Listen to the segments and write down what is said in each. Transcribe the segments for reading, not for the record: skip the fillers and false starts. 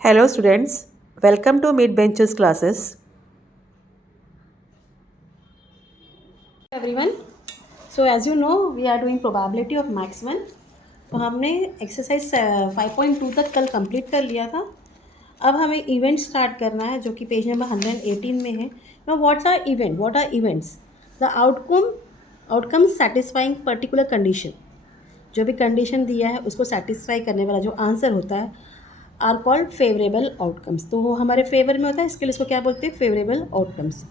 Hello students, welcome to Mid Benches classes. Everyone, so as you know we are doing probability of max 1. तो हमने exercise 5.2 तक कल complete कर लिया था. अब हमें इवेंट स्टार्ट करना है जो कि पेज नंबर 118 में है. Now what are events? The outcome satisfying particular condition. जो भी कंडीशन दिया है उसको सेटिस्फाई करने वाला जो आंसर होता है आर कॉल्ड फेवरेबल आउटकम्स. तो वो हमारे फेवर में होता है, इसके लिए इसको क्या बोलते हैं? Favourable outcomes.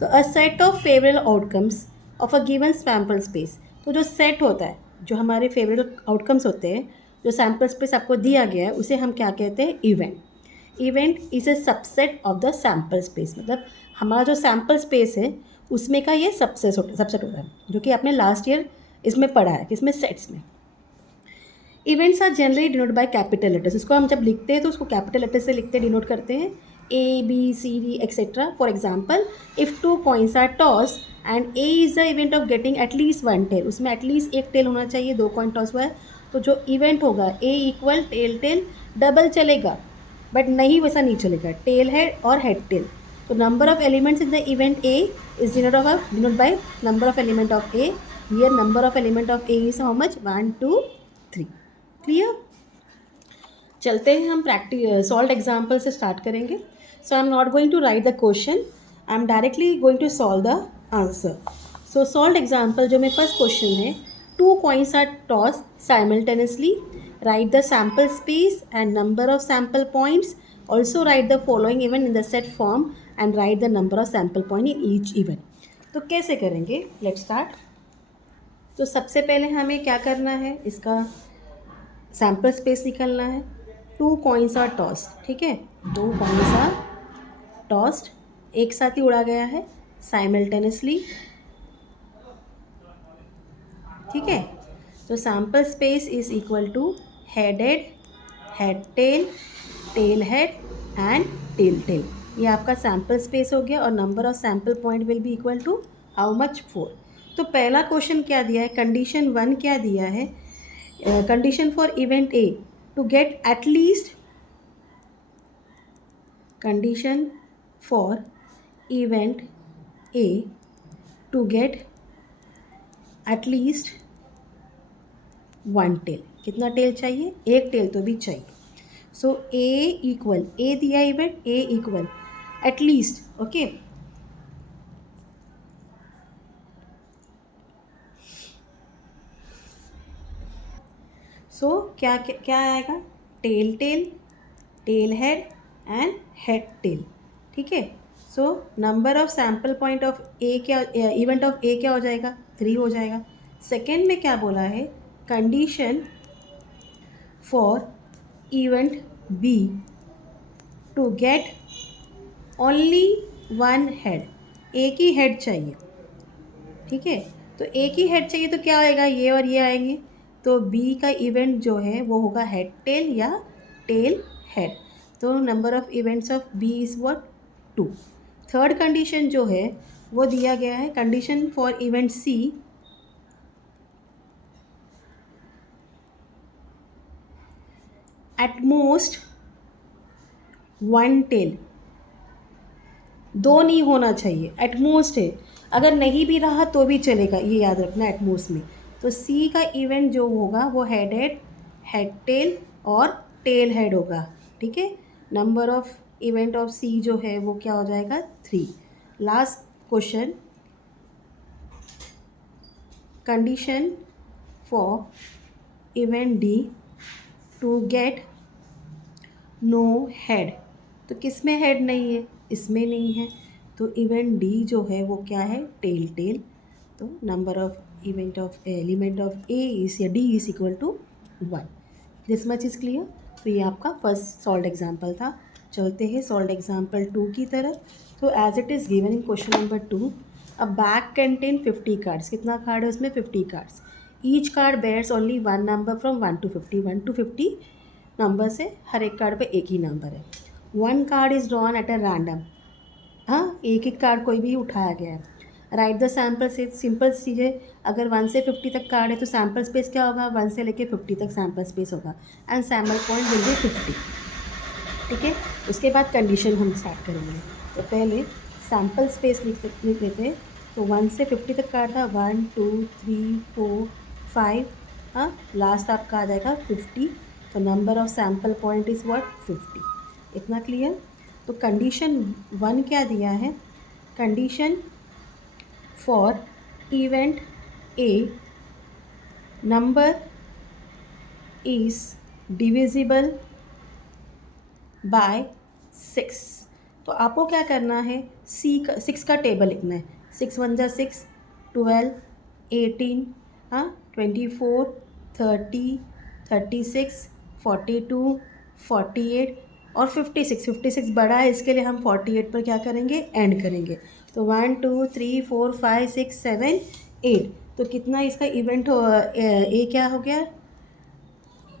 तो a set of favourable outcomes of a given sample space. तो जो सेट होता है, जो हमारे फेवरेबल आउटकम्स होते हैं, जो सैम्पल स्पेस आपको दिया गया है उसे हम क्या कहते हैं? Event. Event is a subset of the sample space. मतलब हमारा जो सैम्पल स्पेस है उसमें का ये सबसेट होता है, जो कि आपने लास्ट ईयर इसमें पढ़ा है, किसमें? सेट्स में. Events are generally denote by capital letters. इसको हम जब लिखते हैं तो उसको कैपिटल लेटर से लिखते डिनोट करते हैं. A B C D etcetera. For example, if two coins are toss and A is the event of getting at least one tail. उसमें एटलीस्ट एक टेल होना चाहिए. दो कॉइन टॉस हुआ है तो जो इवेंट होगा A equal tail tail double चलेगा, बट नहीं वैसा नहीं चलेगा. टेल हेड और हेड टेल. तो number of elements in the event A is denote by number of element of A. Here number of element of A is how much? 1 2 3. Clear? चलते हैं हम सॉल्व एग्जाम्पल से start करेंगे. So I am not going to write the question, I am directly going to solve the answer. So solve example जो मेरे first question है, two coins are toss simultaneously. Write the sample space and number of sample points. Also write the following event in the set form and write the number of sample point in each event. तो कैसे करेंगे? Let's start. तो सबसे पहले हमें क्या करना है? इसका सैम्पल स्पेस निकलना है. Two coins are tossed. ठीक है, टू कॉइन्स आर टॉस्ड, एक साथ ही उड़ा गया है साइमल्टेनियसली. ठीक है, तो sample space is equal to head tail, tail head and tail tail. ये आपका सैम्पल स्पेस हो गया. और number of sample point will be equal to how much? 4. तो पहला क्वेश्चन क्या दिया है? कंडीशन 1 क्या दिया है? Condition for event A to get at least. Condition for event A to get at least one tail. कितना टेल चाहिए? एक टेल तो भी चाहिए. सो ए इक्वल, ए दिया event, A equal at least. Okay, so क्या क्या क्या आएगा? Tail tail, tail head and head tail. ठीक है, so number of sample point of A क्या, इवेंट ऑफ ए क्या हो जाएगा? 3 हो जाएगा. सेकेंड में क्या बोला है? Condition for event B to get only one head. एक ही हेड चाहिए. ठीक है, तो एक ही हेड चाहिए तो क्या आएगा? ये और ये आएंगे. तो बी का इवेंट जो है वो होगा हेड टेल या टेल हेड. तो number of events of B is what? 2. Third condition जो है वो दिया गया है. Condition for event C at most one tail. दो नहीं होना चाहिए, एटमोस्ट है. अगर नहीं भी रहा तो भी चलेगा, ये याद रखना एटमोस्ट में. तो सी का इवेंट जो होगा वो हेड टेल और टेल हेड होगा. ठीक है, number of event of C जो है वो क्या हो जाएगा? 3. Last question, condition for event D to get no head. तो किस में हेड नहीं है? इसमें नहीं है. तो इवेंट डी जो है वो क्या है? Tail tail. तो number of event of element of A is या D is equal to 1. This much is clear. तो ये आपका फर्स्ट सॉल्व एग्जाम्पल था. चलते हैं सॉल्व एग्जाम्पल 2 की तरफ. तो as it is given in question number 2, a bag contain 50 cards. कितना कार्ड है उसमें? 50 cards. Each card bears only one number from 1 to 50. 1 to 50 number से हर एक कार्ड पे एक ही नंबर है. One card is drawn at a random. हाँ, एक एक कार्ड कोई भी उठाया गया है. राइट द सैम्पल से. सिंपल चीज़ें, अगर 1 से 50 तक कार्ड है तो सैम्पल स्पेस क्या होगा? 1 से लेके 50 तक सैम्पल स्पेस होगा. And sample point will B 50. ठीक है। उसके बाद कंडीशन हम स्टार्ट करेंगे। तो पहले सैम्पल स्पेस लिख लेते हैं। तो 1 से 50 तक का था 1 2 3 4 5, हाँ लास्ट आपका आ जाएगा 50। तो number of sample point is what 50। इतना क्लियर। तो कंडीशन 1 क्या दिया है, condition for event A number is divisible by 6। तो आपको क्या करना है, सिक्स का टेबल लिखना है। 6 1 जा 6, 12 18, हाँ 24 30 36 42 48 और 56 बड़ा है, इसके लिए हम 48 पर क्या करेंगे, एंड करेंगे। तो 1 2 3 4 5 6 7 8। तो कितना इसका इवेंट ए क्या हो गया,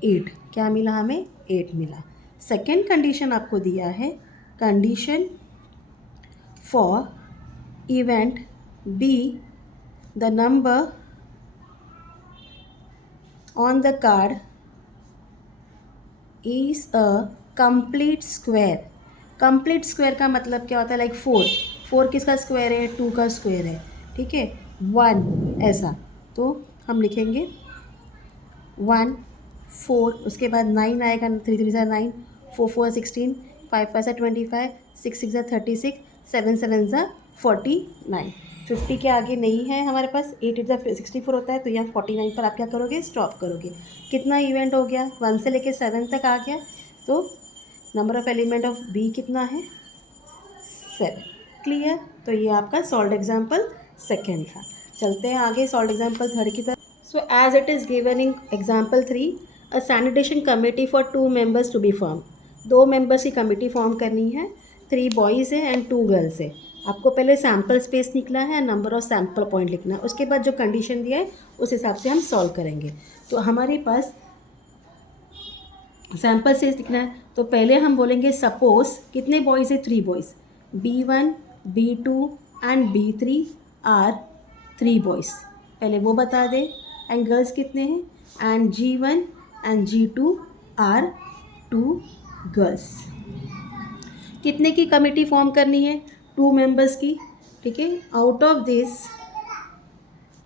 8। क्या मिला हमें, 8 मिला। सेकेंड कंडीशन आपको दिया है, condition for event be the number on the card is a complete square. Complete square का मतलब क्या होता है, लाइक 4 किसका स्क्वायर है, 2 का स्क्वायर है, ठीक है, 1 ऐसा। तो हम लिखेंगे 1 4, उसके बाद 9 आएगा, 3 3 ज़ा 9, 4 4 16, 5 5 ज़ा 25, 6 6 ज़ा 36, 7 7 ज़ा 49। 50 के आगे नहीं है हमारे पास, 8 8 ज़ा 64 होता है। तो यहाँ 49 पर आप क्या करोगे, स्टॉप करोगे। कितना इवेंट हो गया, 1 से लेके 7 तक आ गया। तो number of element of B कितना है, 7। क्लियर। तो ये आपका सॉल्व एग्जाम्पल सेकेंड था। चलते हैं आगे सॉल्व एग्जाम्पल थर्ड की तरफ। So as it is given in example 3, a sanitation committee for 2 members to be formed. 2 members की कमेटी फॉर्म करनी है, 3 बॉयज़ है एंड 2 गर्ल्स है। आपको पहले सैम्पल स्पेस निकला है, नंबर ऑफ सैम्पल पॉइंट लिखना है। उसके बाद जो कंडीशन दिया है उस हिसाब से हम सॉल्व करेंगे। तो हमारे पास सैम्पल स्पेस लिखना है। तो पहले हम बोलेंगे सपोज कितने बॉयज़ है, 3 boys, B1 B2 and B3 are 3 boys, पहले वो बता दें। एंड गर्ल्स कितने हैं, and G1 and G2 are 2 girls. कितने की कमेटी फॉर्म करनी है, 2 मेंबर्स की, ठीक है। Out of this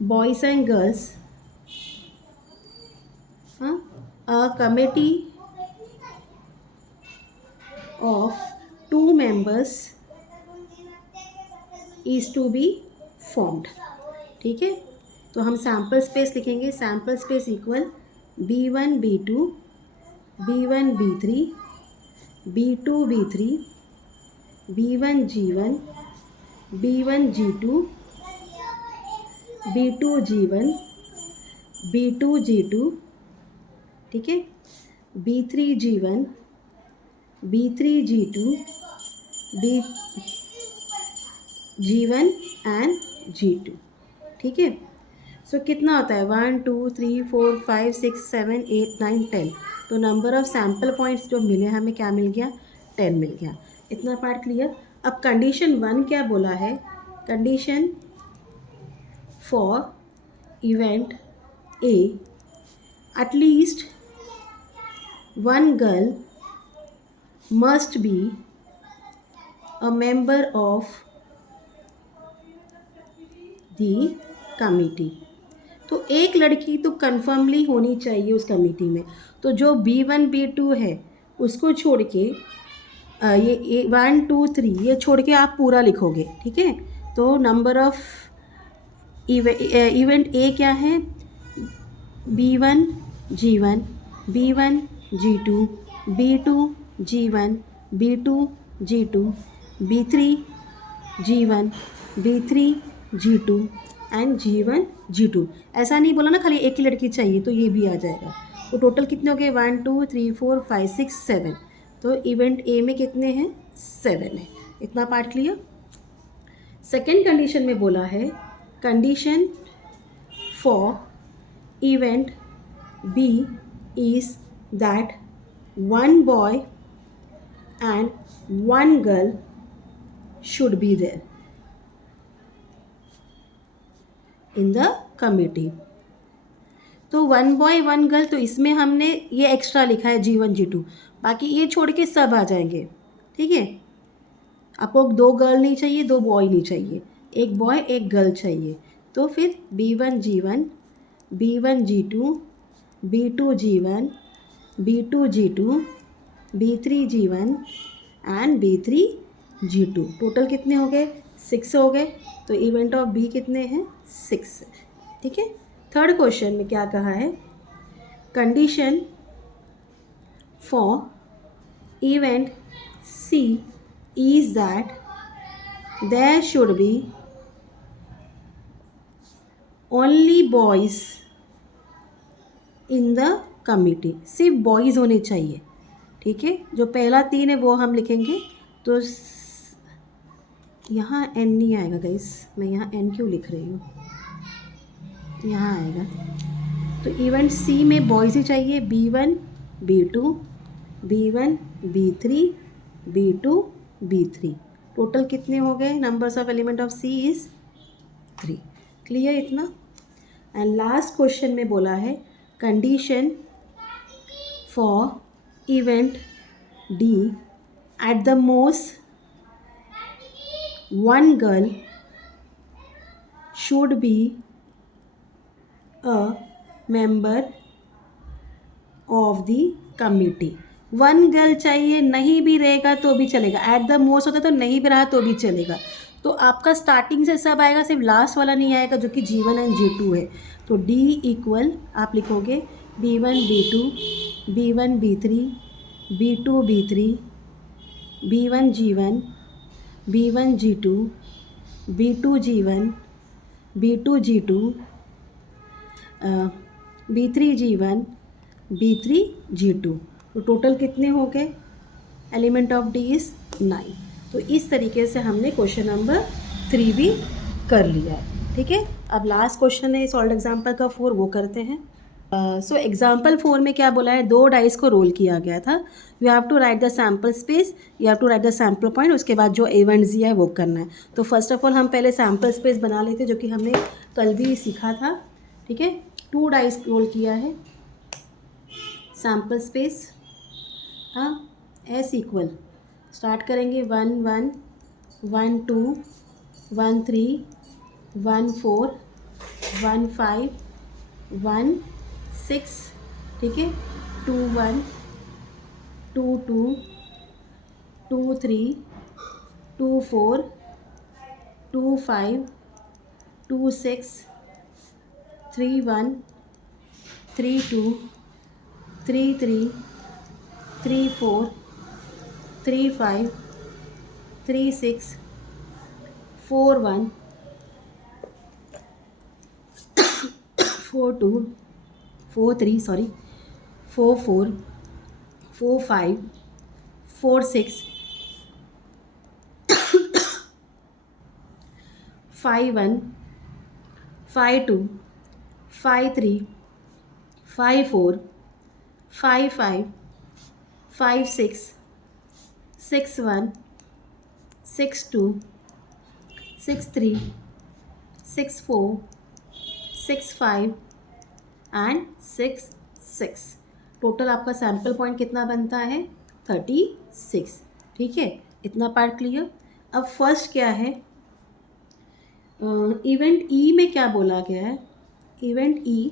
boys and girls, हाँ, a committee of 2 members is to be formed, ठीक है। तो हम सैम्पल स्पेस लिखेंगे, sample space equal B1 B2 B1 B3 B2 B3 B1 G1 B1 G2 B2 G1 B2 G2, ठीक है, B3 G1 B3 G2 B G1 and G2, ठीक है। सो कितना होता है, 1 2 3 4 5 6 7 8 9 10। तो नंबर ऑफ सैम्पल पॉइंट्स जो मिले हमें क्या मिल गया, 10 मिल गया। इतना पार्ट क्लियर। अब कंडीशन 1 क्या बोला है, condition for event A at least 1 girl must be a member of the committee. तो एक लड़की तो कन्फर्मली होनी चाहिए उस कमेटी में। तो जो B1 B2 है उसको छोड़ के ये 1 2 3 ये छोड़ के आप पूरा लिखोगे, ठीक है। तो नंबर ऑफ इवेंट ए क्या है, B1 G1 B1 G2 B2 G1 B2 G2 B3 G1 B3 G2 and G1 G2। ऐसा नहीं बोला ना खाली एक ही लड़की चाहिए, तो ये भी आ जाएगा। तो टोटल कितने हो गए, 1 2 3 4 5 6 7। तो इवेंट ए में कितने हैं, 7 है। इतना पार्ट क्लियर। सेकेंड कंडीशन में बोला है, condition for event B is that 1 boy and 1 girl should be there in the committee। तो 1 बॉय 1 गर्ल, तो इसमें हमने ये एक्स्ट्रा लिखा है G1 G2, बाकी ये छोड़ के सब आ जाएंगे, ठीक है। आपको 2 गर्ल नहीं चाहिए, 2 बॉय नहीं चाहिए, 1 बॉय 1 गर्ल चाहिए। तो फिर B1 G1, B1 G2, B2 G1, B2 G2, B3 G1 and B3 G2। Total कितने हो गए? 6 हो गए। तो इवेंट ऑफ B कितने हैं? 6, ठीक है। थर्ड क्वेश्चन में क्या कहा है? Condition for event C is that there should be only boys in the committee। सिर्फ बॉयज़ होने चाहिए, ठीक है। जो पहला 3 है वो हम लिखेंगे। तो यहाँ n नहीं आएगा गाइस, मैं यहाँ n क्यों लिख रही हूँ, यहाँ आएगा। तो इवेंट C में बॉयज़ ही चाहिए, B1 B2, B1 B3, B2 B3। Total कितने हो गए? Numbers of element of C is 3। Clear इतना? एंड लास्ट क्वेश्चन में बोला है condition for event D at the most 1 girl should be a member of the committee. 1 girl चाहिए, नहीं भी रहेगा तो भी चलेगा, एट द मोस्ट होता तो नहीं भी रहा तो भी चलेगा। तो आपका स्टार्टिंग से सब आएगा, सिर्फ लास्ट वाला नहीं आएगा जो कि G1 एंड G2 है। तो D इक्वल आप लिखोगे B1 B2, B1 B3, B2 B3, B1 G1, B1 G2, B2 G1, B2 G2, B3 G1, B3 G2। तो टोटल कितने हो गए? Element of D is 9। तो इस तरीके से हमने क्वेश्चन नंबर 3 भी कर लिया है, ठीक है। अब लास्ट क्वेश्चन है सॉल्व एग्जाम्पल का 4, वो करते हैं। सो एग्जाम्पल 4 में क्या बोला है? 2 डाइस को रोल किया गया था। You have to write the sample space, you have to write the sample point, उसके बाद जो इवेंट्स दिया है वो करना है। तो फर्स्ट ऑफ ऑल हम पहले सैम्पल स्पेस बना लेते, जो कि हमने कल भी सीखा था, ठीक है। 2 डाइस रोल किया है, सैम्पल स्पेस, हाँ, S इक्वल स्टार्ट करेंगे 1 1 1 2 1 3 1 4 1 5 1 6, ठीक है। 2 1 2 2 2 3 2 4 2 5 2 6 3 1 3 2 3 3 3 4 3 5 3 6 4 1 4 2 4 3 सॉरी 4 4 4 5 4 6 5 1 5 2 5 3 5 4 5 5 5 6 6 1 6 2 6 3 6 4 6 5 एंड 6 6। टोटल आपका सैम्पल पॉइंट कितना बनता है? 36, ठीक है। इतना पार्ट क्लियर। अब फर्स्ट क्या है? इवेंट ई में क्या बोला गया है? Event E,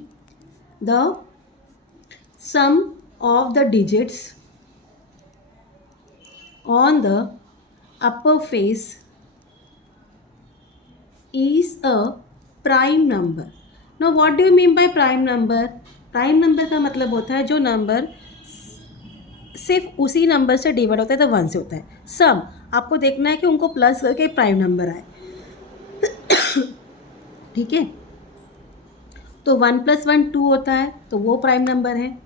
the sum of the digits on the upper face is a prime number. Now what do you mean by prime number? Prime number का मतलब होता है जो नंबर सिर्फ उसी नंबर से डिवाइड होता है तो 1 से होता है। सम आपको देखना है कि उनको प्लस करके प्राइम नंबर आए, ठीक है। तो 1 + 1 2 होता है तो वो प्राइम नंबर है।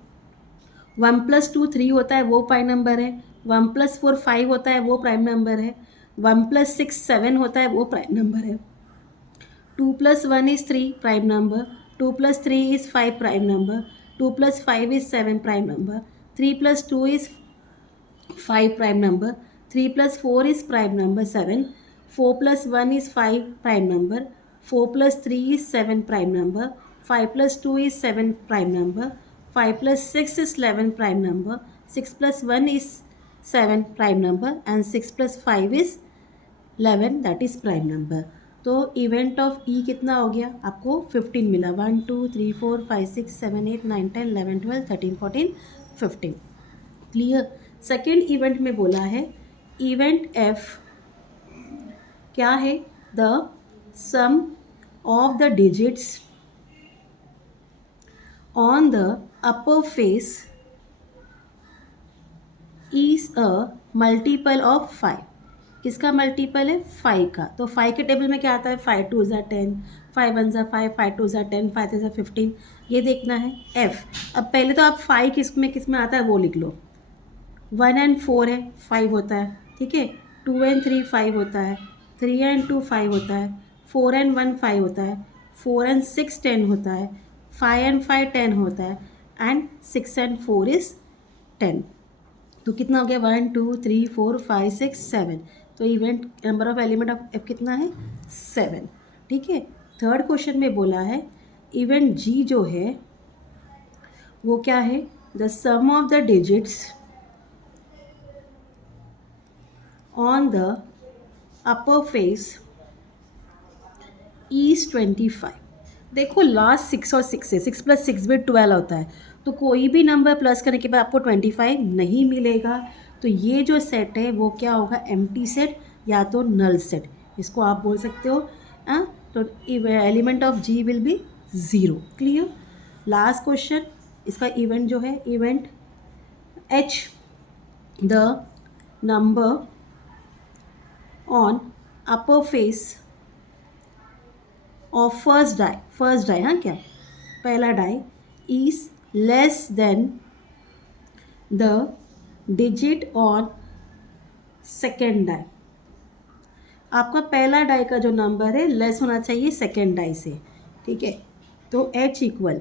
1 + 2 3 होता है वो प्राइम नंबर है। 1 + 4 5 होता है वो प्राइम नंबर है। 1 + 6 7 होता है वो प्राइम नंबर है। 2 + 1 is 3 prime number. 2 + 3 is 5 prime number. 2 + 5 is 7 prime number. 3 + 2 is 5 prime number. 3 + 4 is prime number 7। 4 + 1 is 5 prime number. 4 + 3 is 7 prime number. 5 plus 2 is 7 prime number, 5 plus 6 is 11 prime number, 6 plus 1 is 7 prime number and 6 plus 5 is 11 that is prime number. तो event of ई कितना हो गया आपको 15 मिला 1 2 3 4 5 6 7 8 9 10 11 12 13 14 15 clear. Second event में बोला है event F क्या है the sum of the digits on the upper face is a multiple of 5. किसका मल्टीपल है 5 का. तो 5 के टेबल में क्या आता है 5 2 ज़ा 10 5 1 ज़ा 5 5 2 ज़ा 10 5 3 ज़ा 15. ये देखना है एफ. अब पहले तो आप 5 किस में आता है वो लिख लो. 1 एंड 4 है 5 होता है ठीक है. 2 एंड 3 5 होता है. 3 एंड 2 5 होता है. 4 एंड 1 5 होता है. 4 एंड 6 10 होता है. 5 एंड 5 10 होता है एंड 6 एंड 4 इज़ 10. तो कितना हो गया 1 2 3 4 5 6 7. तो event number of element of F कितना है 7. ठीक है. थर्ड क्वेश्चन में बोला है इवेंट जी जो है वो क्या है the sum of the digits on the upper face is 25. देखो लास्ट 6 और 6 है 6 प्लस 6 भी 12 होता है. तो कोई भी नंबर प्लस करने के बाद आपको 25 नहीं मिलेगा. तो ये जो सेट है वो क्या होगा एम्प्टी सेट या तो नल सेट इसको आप बोल सकते हो. तो element of G will be 0. Clear. Last question इसका इवेंट जो है event H the number on upper face of first die हाँ क्या पहला die is less than the digit on second die. आपका पहला डाई का जो नंबर है लेस होना चाहिए सेकेंड डाई से. ठीक है. तो h इक्वल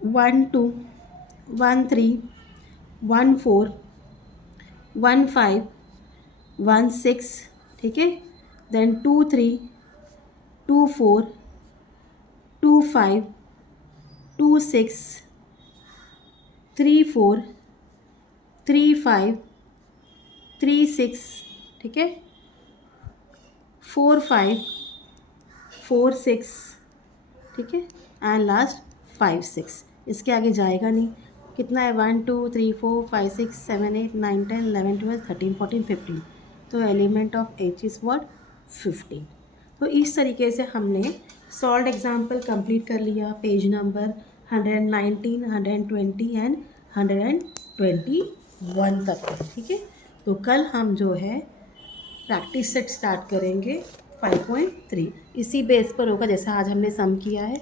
1 2 1 3 1 4 1 5 1 6 ठीक है. देन 2 3 2 4 2 5 2 6 3 4 3 5 3 6 ठीक है. 4 5 4 6 ठीक है एंड लास्ट 5 6. इसके आगे जाएगा नहीं. कितना है 1 2 3 4 5 6 7 8 9 10 11 12 13 14 15. तो element of H is what 15. तो इस तरीके से हमने सॉल्व्ड एग्जाम्पल कंप्लीट कर लिया. पेज नंबर 119 120 एंड 121 तक. ठीक है. तो कल हम जो है प्रैक्टिस सेट स्टार्ट करेंगे 5.3. इसी बेस पर होगा जैसा आज हमने सम किया है.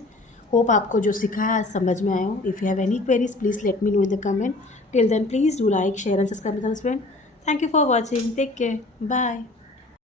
होप आपको जो सिखाया समझ में आया हो. If you have any queries please let me know in the comment. Till then please do like share and subscribe my channel. Thank you for watching. Take care. Bye.